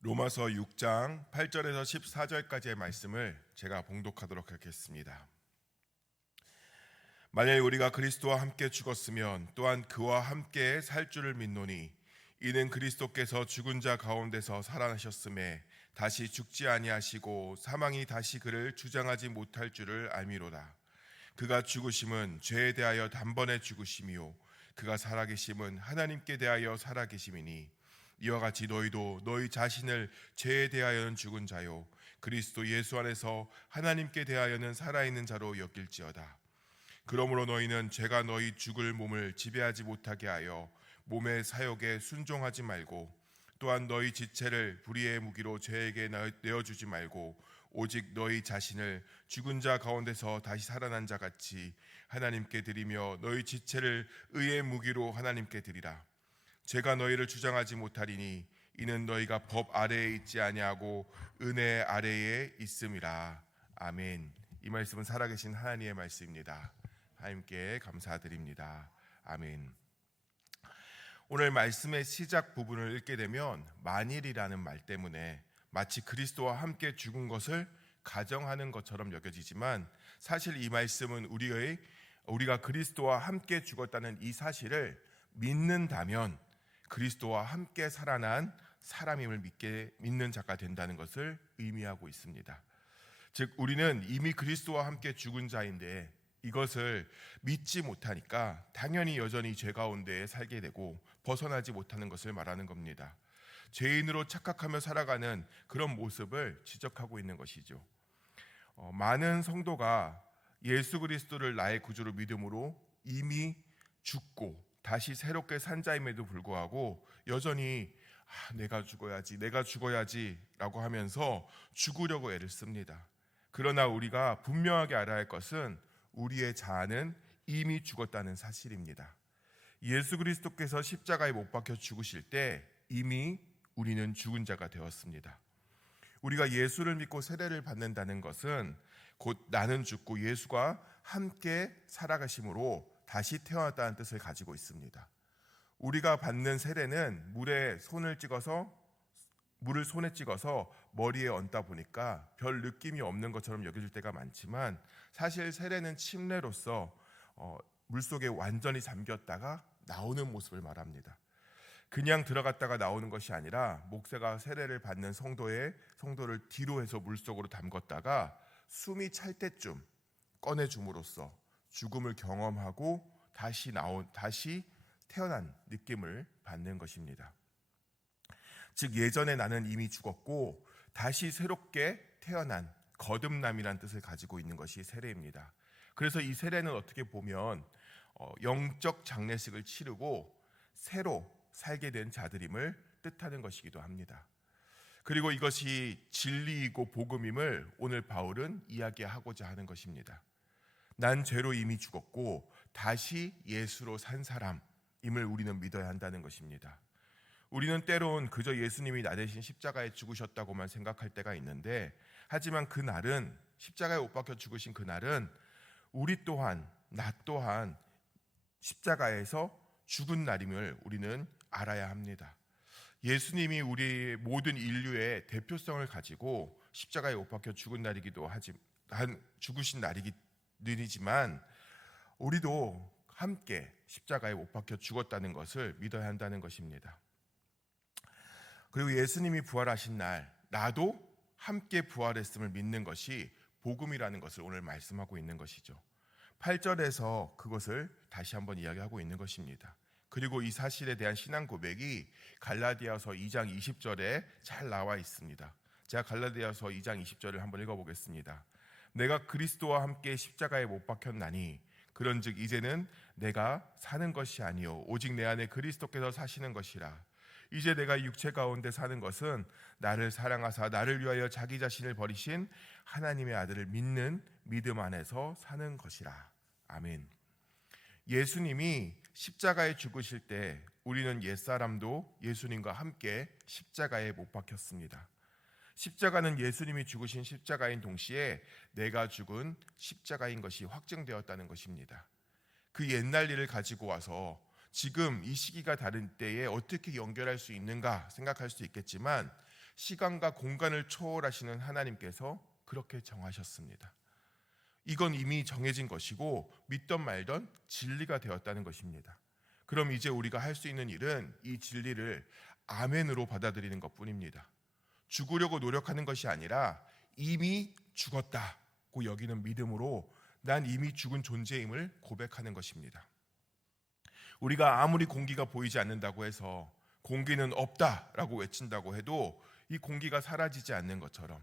로마서 6장 8절에서 14절까지의 말씀을 제가 봉독하도록 하겠습니다. 만일 우리가 그리스도와 함께 죽었으면 또한 그와 함께 살 줄을 믿노니 이는 그리스도께서 죽은 자 가운데서 살아나셨음에 다시 죽지 아니하시고 사망이 다시 그를 주장하지 못할 줄을 알미로다. 그가 죽으심은 죄에 대하여 단번에 죽으심이요 그가 살아계심은 하나님께 대하여 살아계심이니 이와 같이 너희도 너희 자신을 죄에 대하여는 죽은 자요 그리스도 예수 안에서 하나님께 대하여는 살아있는 자로 여길지어다. 그러므로 너희는 죄가 너희 죽을 몸을 지배하지 못하게 하여 몸의 사욕에 순종하지 말고 또한 너희 지체를 불의의 무기로 죄에게 내어주지 말고 오직 너희 자신을 죽은 자 가운데서 다시 살아난 자 같이 하나님께 드리며 너희 지체를 의의 무기로 하나님께 드리라. 죄가 너희를 주장하지 못하리니 이는 너희가 법 아래에 있지 아니하고 은혜 아래에 있음이라. 아멘. 이 말씀은 살아계신 하나님의 말씀입니다. 하나님께 감사드립니다. 아멘. 오늘 말씀의 시작 부분을 읽게 되면 만일이라는 말 때문에 마치 그리스도와 함께 죽은 것을 가정하는 것처럼 여겨지지만 사실 이 말씀은 우리가 그리스도와 함께 죽었다는 이 사실을 믿는다면 그리스도와 함께 살아난 사람임을 믿는 자가 된다는 것을 의미하고 있습니다. 즉 우리는 이미 그리스도와 함께 죽은 자인데 이것을 믿지 못하니까 당연히 여전히 죄 가운데 살게 되고 벗어나지 못하는 것을 말하는 겁니다. 죄인으로 착각하며 살아가는 그런 모습을 지적하고 있는 것이죠. 많은 성도가 예수 그리스도를 나의 구주로 믿음으로 이미 죽고 다시 새롭게 산 자임에도 불구하고 여전히 내가 죽어야지 라고 하면서 죽으려고 애를 씁니다. 그러나 우리가 분명하게 알아야 할 것은 우리의 자아는 이미 죽었다는 사실입니다. 예수 그리스도께서 십자가에 못 박혀 죽으실 때 이미 우리는 죽은 자가 되었습니다. 우리가 예수를 믿고 세례를 받는다는 것은 곧 나는 죽고 예수가 함께 살아가심으로 다시 태어났다는 뜻을 가지고 있습니다. 우리가 받는 세례는 물을 손에 찍어서 머리에 얹다 보니까 별 느낌이 없는 것처럼 여겨질 때가 많지만 사실 세례는 침례로서 물속에 완전히 잠겼다가 나오는 모습을 말합니다. 그냥 들어갔다가 나오는 것이 아니라 목사가 세례를 받는 성도를 뒤로 해서 물속으로 담궜다가 숨이 찰 때쯤 꺼내줌으로써 죽음을 경험하고 다시 태어난 느낌을 받는 것입니다. 즉 예전에 나는 이미 죽었고 다시 새롭게 태어난 거듭남이라는 뜻을 가지고 있는 것이 세례입니다. 그래서 이 세례는 어떻게 보면 영적 장례식을 치르고 새로 살게 된 자들임을 뜻하는 것이기도 합니다. 그리고 이것이 진리이고 복음임을 오늘 바울은 이야기하고자 하는 것입니다. 난 죄로 이미 죽었고 다시 예수로 산 사람임을 우리는 믿어야 한다는 것입니다. 우리는 때론 그저 예수님이 나 대신 십자가에 죽으셨다고만 생각할 때가 있는데 하지만 그날은 십자가에 못 박혀 죽으신 그날은 우리 또한 나 또한 십자가에서 죽은 날임을 우리는 알아야 합니다. 예수님이 우리 모든 인류의 대표성을 가지고 십자가에 못 박혀 죽은 날이기도 죽으신 날이지만 우리도 함께 십자가에 못 박혀 죽었다는 것을 믿어야 한다는 것입니다. 그리고 예수님이 부활하신 날 나도 함께 부활했음을 믿는 것이 복음이라는 것을 오늘 말씀하고 있는 것이죠. 8절에서 그것을 다시 한번 이야기하고 있는 것입니다. 그리고 이 사실에 대한 신앙 고백이 갈라디아서 2장 20절에 잘 나와 있습니다. 제가 갈라디아서 2장 20절을 한번 읽어보겠습니다. 내가 그리스도와 함께 십자가에 못 박혔나니 그런즉 이제는 내가 사는 것이 아니요 오직 내 안에 그리스도께서 사시는 것이라. 이제 내가 육체 가운데 사는 것은 나를 사랑하사 나를 위하여 자기 자신을 버리신 하나님의 아들을 믿는 믿음 안에서 사는 것이라. 아멘. 예수님이 십자가에 죽으실 때 우리는 옛사람도 예수님과 함께 십자가에 못 박혔습니다. 십자가는 예수님이 죽으신 십자가인 동시에 내가 죽은 십자가인 것이 확증되었다는 것입니다. 그 옛날 일을 가지고 와서 지금 이 시기가 다른 때에 어떻게 연결할 수 있는가 생각할 수 있겠지만 시간과 공간을 초월하시는 하나님께서 그렇게 정하셨습니다. 이건 이미 정해진 것이고 믿던 말던 진리가 되었다는 것입니다. 그럼 이제 우리가 할 수 있는 일은 이 진리를 아멘으로 받아들이는 것뿐입니다. 죽으려고 노력하는 것이 아니라 이미 죽었다고 여기는 믿음으로 난 이미 죽은 존재임을 고백하는 것입니다. 우리가 아무리 공기가 보이지 않는다고 해서 공기는 없다라고 외친다고 해도 이 공기가 사라지지 않는 것처럼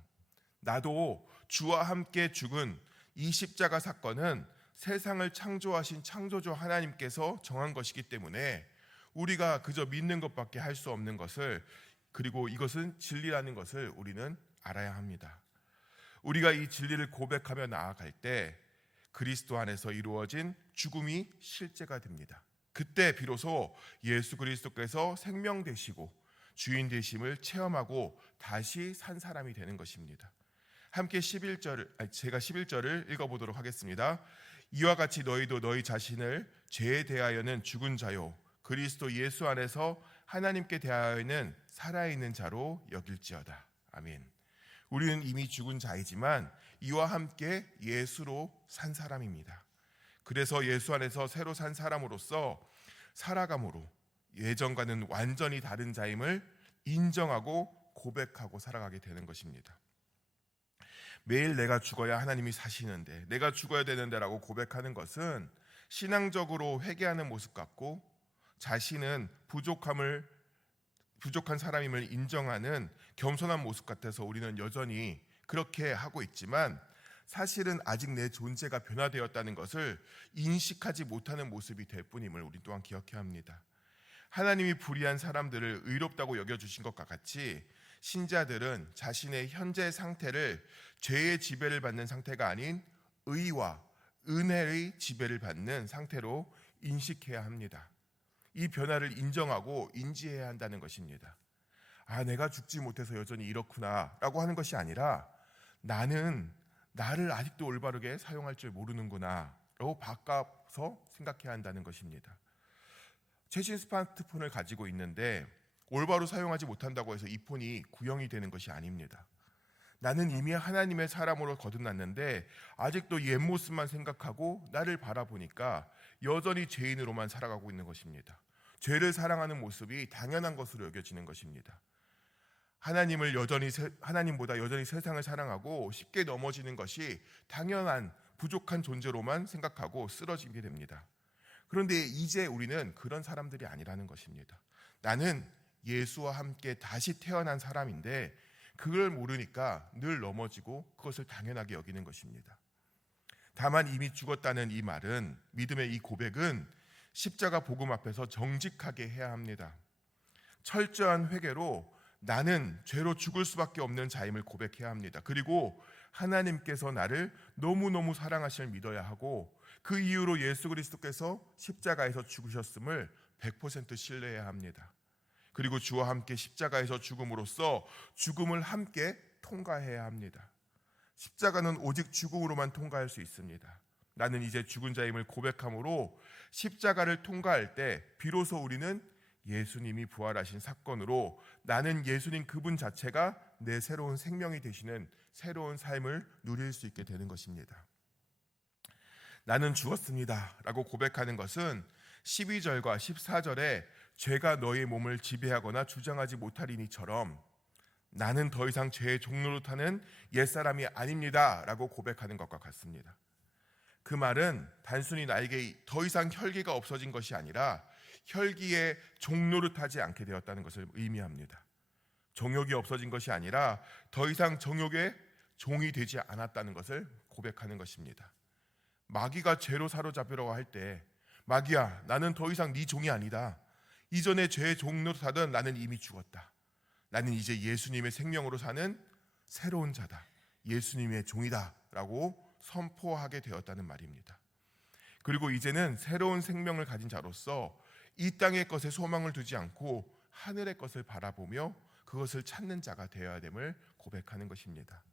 나도 주와 함께 죽은 이 십자가 사건은 세상을 창조하신 창조주 하나님께서 정한 것이기 때문에 우리가 그저 믿는 것밖에 할 수 없는 것을, 그리고 이것은 진리라는 것을 우리는 알아야 합니다. 우리가 이 진리를 고백하며 나아갈 때 그리스도 안에서 이루어진 죽음이 실제가 됩니다. 그때 비로소 예수 그리스도께서 생명 되시고 주인 되심을 체험하고 다시 산 사람이 되는 것입니다. 함께 제가 11절을 읽어보도록 하겠습니다. 이와 같이 너희도 너희 자신을 죄에 대하여는 죽은 자요 그리스도 예수 안에서 하나님께 대하여는 살아있는 자로 여길지어다. 아멘. 우리는 이미 죽은 자이지만 이와 함께 예수로 산 사람입니다. 그래서 예수 안에서 새로 산 사람으로서 살아감으로 예전과는 완전히 다른 자임을 인정하고 고백하고 살아가게 되는 것입니다. 매일 내가 죽어야 하나님이 사시는데, 내가 죽어야 되는데 라고 고백하는 것은 신앙적으로 회개하는 모습 같고 자신은 부족한 사람임을 인정하는 겸손한 모습 같아서 우리는 여전히 그렇게 하고 있지만 사실은 아직 내 존재가 변화되었다는 것을 인식하지 못하는 모습이 될 뿐임을 우리 또한 기억해야 합니다. 하나님이 불의한 사람들을 의롭다고 여겨주신 것과 같이 신자들은 자신의 현재 상태를 죄의 지배를 받는 상태가 아닌 의와 은혜의 지배를 받는 상태로 인식해야 합니다. 이 변화를 인정하고 인지해야 한다는 것입니다. 내가 죽지 못해서 여전히 이렇구나 라고 하는 것이 아니라 나는 나를 아직도 올바르게 사용할 줄 모르는구나 라고 바꿔서 생각해야 한다는 것입니다. 최신 스마트폰을 가지고 있는데 올바로 사용하지 못한다고 해서 이 폰이 구형이 되는 것이 아닙니다. 나는 이미 하나님의 사람으로 거듭났는데 아직도 옛 모습만 생각하고 나를 바라보니까 여전히 죄인으로만 살아가고 있는 것입니다. 죄를 사랑하는 모습이 당연한 것으로 여겨지는 것입니다. 하나님보다 여전히 세상을 사랑하고 쉽게 넘어지는 것이 당연한 부족한 존재로만 생각하고 쓰러지게 됩니다. 그런데 이제 우리는 그런 사람들이 아니라는 것입니다. 나는 예수와 함께 다시 태어난 사람인데 그걸 모르니까 늘 넘어지고 그것을 당연하게 여기는 것입니다. 다만 이미 죽었다는 이 말은, 믿음의 이 고백은 십자가 복음 앞에서 정직하게 해야 합니다. 철저한 회개로 나는 죄로 죽을 수밖에 없는 자임을 고백해야 합니다. 그리고 하나님께서 나를 너무너무 사랑하심을 믿어야 하고 그 이유로 예수 그리스도께서 십자가에서 죽으셨음을 100% 신뢰해야 합니다. 그리고 주와 함께 십자가에서 죽음으로써 죽음을 함께 통과해야 합니다. 십자가는 오직 죽음으로만 통과할 수 있습니다. 나는 이제 죽은 자임을 고백함으로 십자가를 통과할 때 비로소 우리는 예수님이 부활하신 사건으로 나는 예수님 그분 자체가 내 새로운 생명이 되시는 새로운 삶을 누릴 수 있게 되는 것입니다. 나는 죽었습니다 라고 고백하는 것은 12절과 14절에 죄가 너의 몸을 지배하거나 주장하지 못하리니처럼 나는 더 이상 죄의 종로로 타는 옛사람이 아닙니다 라고 고백하는 것과 같습니다. 그 말은 단순히 나에게 더 이상 혈기가 없어진 것이 아니라 혈기의 종로를 타지 않게 되었다는 것을 의미합니다. 정욕이 없어진 것이 아니라 더 이상 정욕의 종이 되지 않았다는 것을 고백하는 것입니다. 마귀가 죄로 사로잡으려고 할 때 마귀야, 나는 더 이상 네 종이 아니다. 이전에 죄의 종로로 타던 나는 이미 죽었다. 나는 이제 예수님의 생명으로 사는 새로운 자다. 예수님의 종이다 라고 선포하게 되었다는 말입니다. 그리고 이제는 새로운 생명을 가진 자로서 이 땅의 것에 소망을 두지 않고 하늘의 것을 바라보며 그것을 찾는 자가 되어야 됨을 고백하는 것입니다.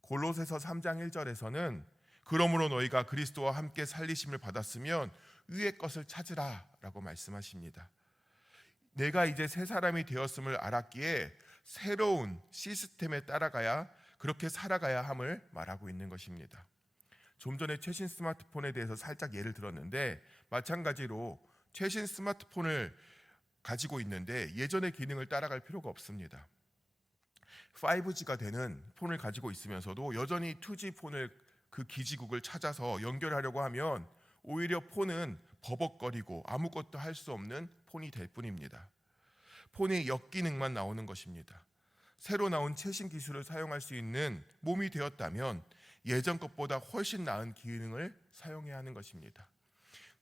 골로새서 3장 1절에서는 그러므로 너희가 그리스도와 함께 살리심을 받았으면 위의 것을 찾으라 라고 말씀하십니다. 내가 이제 새 사람이 되었음을 알았기에 새로운 시스템에 따라가야 그렇게 살아가야 함을 말하고 있는 것입니다. 좀 전에 최신 스마트폰에 대해서 살짝 예를 들었는데 마찬가지로 최신 스마트폰을 가지고 있는데 예전의 기능을 따라갈 필요가 없습니다. 5G가 되는 폰을 가지고 있으면서도 여전히 2G 폰을 그 기지국을 찾아서 연결하려고 하면 오히려 폰은 버벅거리고 아무것도 할 수 없는 폰이 될 뿐입니다. 폰의 역기능만 나오는 것입니다. 새로 나온 최신 기술을 사용할 수 있는 몸이 되었다면 예전 것보다 훨씬 나은 기능을 사용해야 하는 것입니다.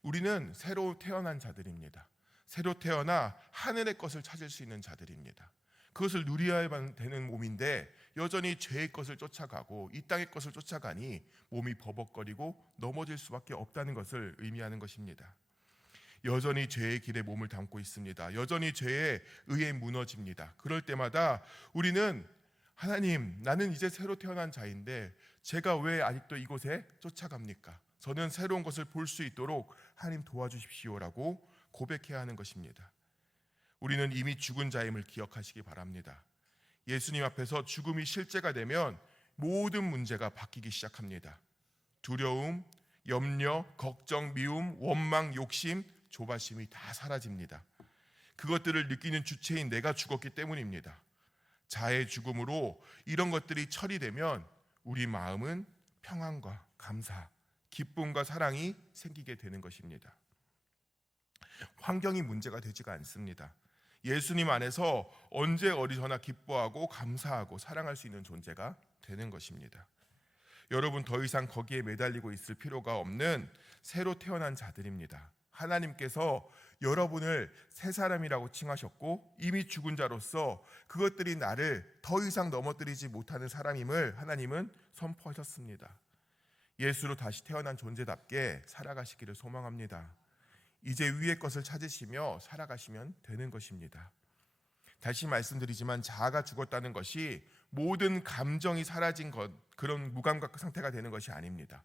우리는 새로 태어난 자들입니다. 새로 태어나 하늘의 것을 찾을 수 있는 자들입니다. 그것을 누려야 되는 몸인데 여전히 죄의 것을 쫓아가고 이 땅의 것을 쫓아가니 몸이 버벅거리고 넘어질 수밖에 없다는 것을 의미하는 것입니다. 여전히 죄의 길에 몸을 담고 있습니다. 여전히 죄에 의해 무너집니다. 그럴 때마다 우리는 하나님, 나는 이제 새로 태어난 자인데 제가 왜 아직도 이곳에 쫓아갑니까? 저는 새로운 것을 볼 수 있도록 하나님 도와주십시오라고 고백해야 하는 것입니다. 우리는 이미 죽은 자임을 기억하시기 바랍니다. 예수님 앞에서 죽음이 실제가 되면 모든 문제가 바뀌기 시작합니다. 두려움, 염려, 걱정, 미움, 원망, 욕심, 조바심이 다 사라집니다. 그것들을 느끼는 주체인 내가 죽었기 때문입니다. 자의 죽음으로 이런 것들이 처리되면 우리 마음은 평안과 감사, 기쁨과 사랑이 생기게 되는 것입니다. 환경이 문제가 되지가 않습니다. 예수님 안에서 언제 어디서나 기뻐하고 감사하고 사랑할 수 있는 존재가 되는 것입니다. 여러분, 더 이상 거기에 매달리고 있을 필요가 없는 새로 태어난 자들입니다. 하나님께서 여러분을 새 사람이라고 칭하셨고 이미 죽은 자로서 그것들이 나를 더 이상 넘어뜨리지 못하는 사람임을 하나님은 선포하셨습니다. 예수로 다시 태어난 존재답게 살아가시기를 소망합니다. 이제 위의 것을 찾으시며 살아가시면 되는 것입니다. 다시 말씀드리지만 자아가 죽었다는 것이 모든 감정이 사라진 것, 그런 무감각 상태가 되는 것이 아닙니다.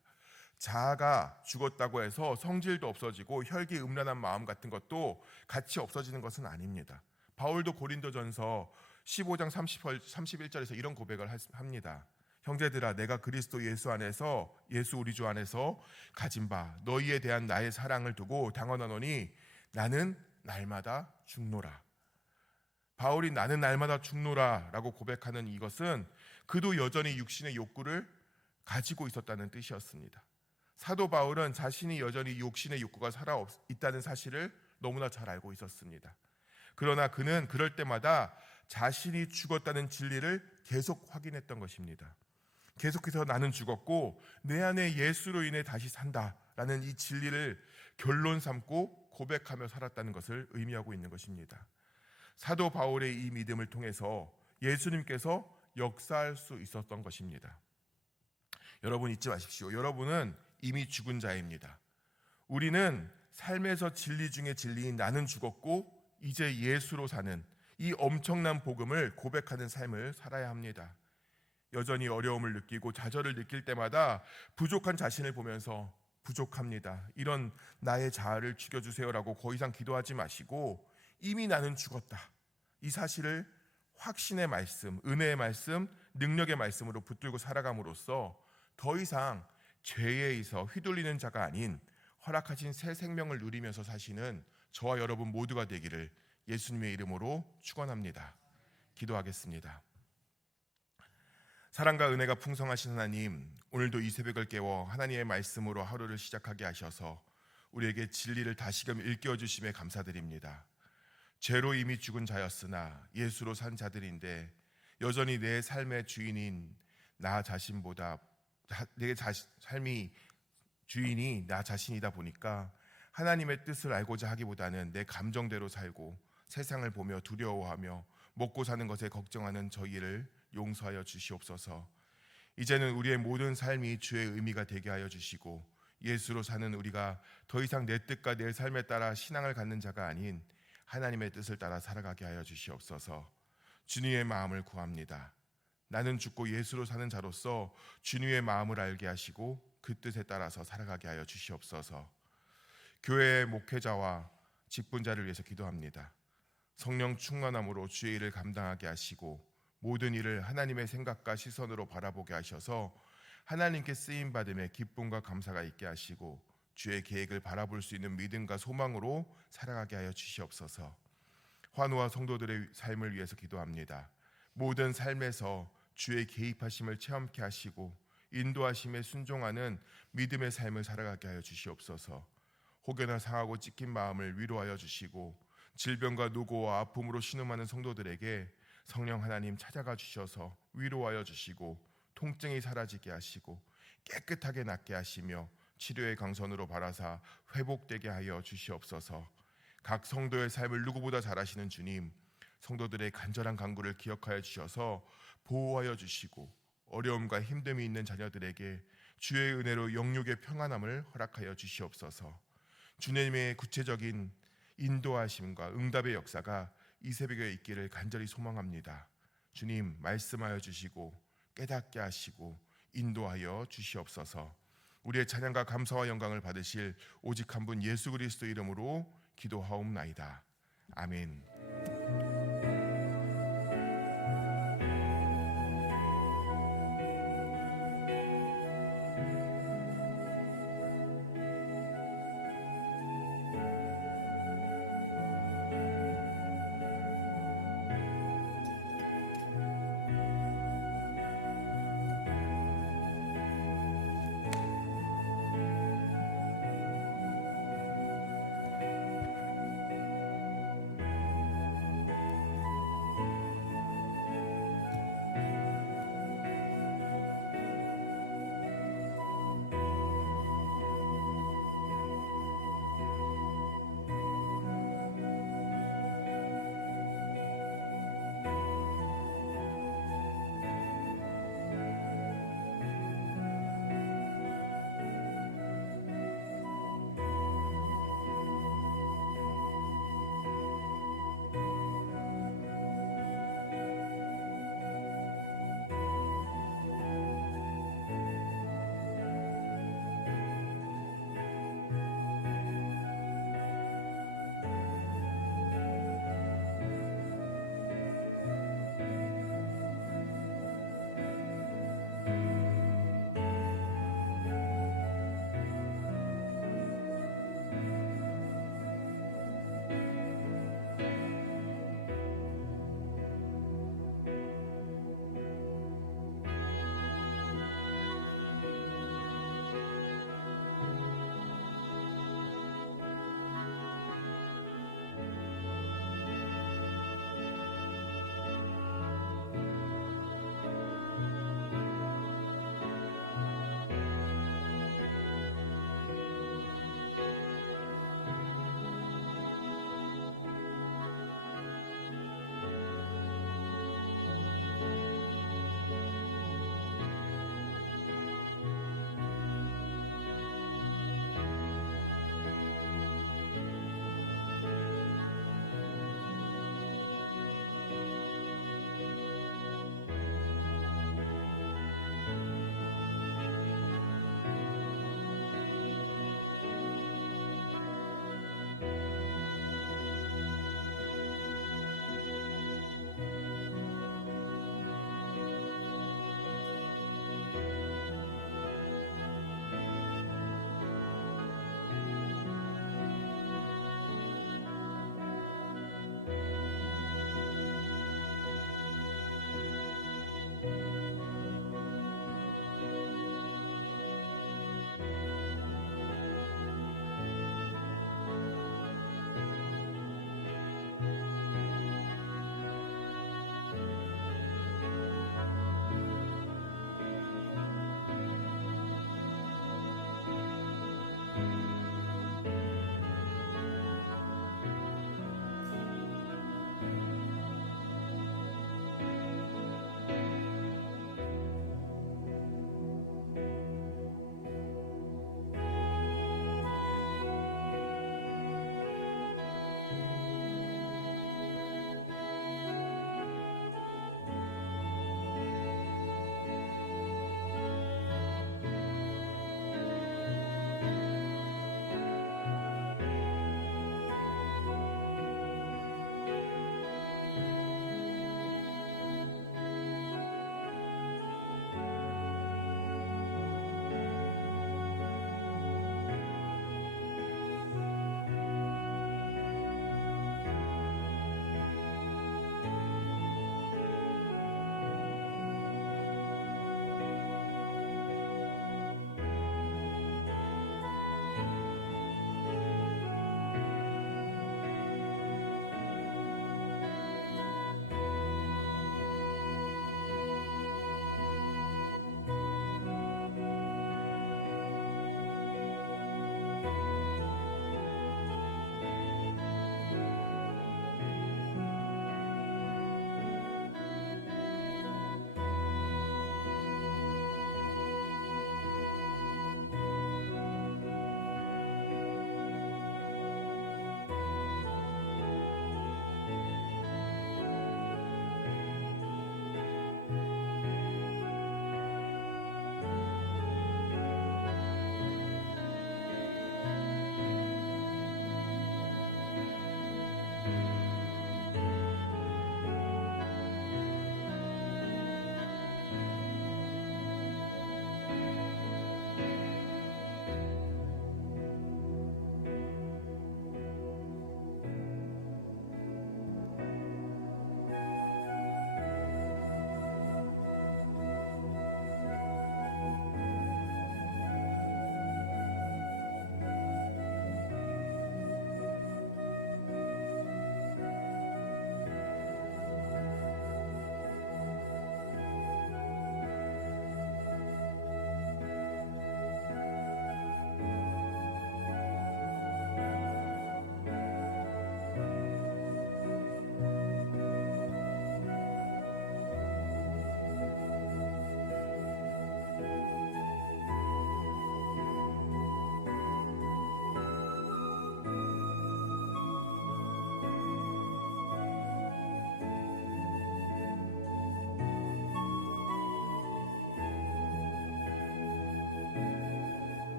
자아가 죽었다고 해서 성질도 없어지고 혈기음란한 마음 같은 것도 같이 없어지는 것은 아닙니다. 바울도 고린도전서 15장 31절에서 이런 고백을 합니다. 형제들아, 내가 그리스도 예수 안에서, 예수 우리 주 안에서 가진 바 너희에 대한 나의 사랑을 두고 당언하노니 나는 날마다 죽노라. 바울이 나는 날마다 죽노라 라고 고백하는 이것은 그도 여전히 육신의 욕구를 가지고 있었다는 뜻이었습니다. 사도 바울은 자신이 여전히 욕심의 욕구가 살아 있다는 사실을 너무나 잘 알고 있었습니다. 그러나 그는 그럴 때마다 자신이 죽었다는 진리를 계속 확인했던 것입니다. 계속해서 나는 죽었고 내 안에 예수로 인해 다시 산다라는 이 진리를 결론 삼고 고백하며 살았다는 것을 의미하고 있는 것입니다. 사도 바울의 이 믿음을 통해서 예수님께서 역사할 수 있었던 것입니다. 여러분 잊지 마십시오. 여러분은 이미 죽은 자입니다. 우리는 삶에서 진리 중에 진리인 나는 죽었고 이제 예수로 사는 이 엄청난 복음을 고백하는 삶을 살아야 합니다. 여전히 어려움을 느끼고 좌절을 느낄 때마다 부족한 자신을 보면서 부족합니다, 이런 나의 자아를 죽여주세요라고 더 이상 기도하지 마시고 이미 나는 죽었다, 이 사실을 확신의 말씀, 은혜의 말씀, 능력의 말씀으로 붙들고 살아감으로써 더 이상 죄에 의해서 휘둘리는 자가 아닌 허락하신 새 생명을 누리면서 사시는 저와 여러분 모두가 되기를 예수님의 이름으로 축원합니다. 기도하겠습니다. 사랑과 은혜가 풍성하신 하나님, 오늘도 이 새벽을 깨워 하나님의 말씀으로 하루를 시작하게 하셔서 우리에게 진리를 다시금 일깨워 주심에 감사드립니다. 죄로 이미 죽은 자였으나 예수로 산 자들인데 여전히 내 삶의 주인인 나 자신보다 내 삶이 주인이 나 자신이다 보니까 하나님의 뜻을 알고자 하기보다는 내 감정대로 살고 세상을 보며 두려워하며 먹고 사는 것에 걱정하는 저희를 용서하여 주시옵소서. 이제는 우리의 모든 삶이 주의 의미가 되게 하여 주시고 예수로 사는 우리가 더 이상 내 뜻과 내 삶에 따라 신앙을 갖는 자가 아닌 하나님의 뜻을 따라 살아가게 하여 주시옵소서. 주님의 마음을 구합니다. 나는 죽고 예수로 사는 자로서 주님의 마음을 알게 하시고 그 뜻에 따라서 살아가게 하여 주시옵소서. 교회의 목회자와 직분자를 위해서 기도합니다. 성령 충만함으로 주의 일을 감당하게 하시고 모든 일을 하나님의 생각과 시선으로 바라보게 하셔서 하나님께 쓰임 받음에 기쁨과 감사가 있게 하시고 주의 계획을 바라볼 수 있는 믿음과 소망으로 살아가게 하여 주시옵소서. 환우와 성도들의 삶을 위해서 기도합니다. 모든 삶에서 주의 개입하심을 체험케 하시고 인도하심에 순종하는 믿음의 삶을 살아가게 하여 주시옵소서. 혹여나 상하고 찢긴 마음을 위로하여 주시고 질병과 노고와 아픔으로 신음하는 성도들에게 성령 하나님 찾아가 주셔서 위로하여 주시고 통증이 사라지게 하시고 깨끗하게 낫게 하시며 치료의 강선으로 바라사 회복되게 하여 주시옵소서. 각 성도의 삶을 누구보다 잘 아시는 주님, 성도들의 간절한 간구를 기억하여 주셔서 보호하여 주시고 어려움과 힘듦이 있는 자녀들에게 주의 은혜로 영육의 평안함을 허락하여 주시옵소서. 주님의 구체적인 인도하심과 응답의 역사가 이 새벽에 있기를 간절히 소망합니다. 주님 말씀하여 주시고 깨닫게 하시고 인도하여 주시옵소서. 우리의 찬양과 감사와 영광을 받으실 오직 한 분 예수 그리스도 이름으로 기도하옵나이다. 아멘.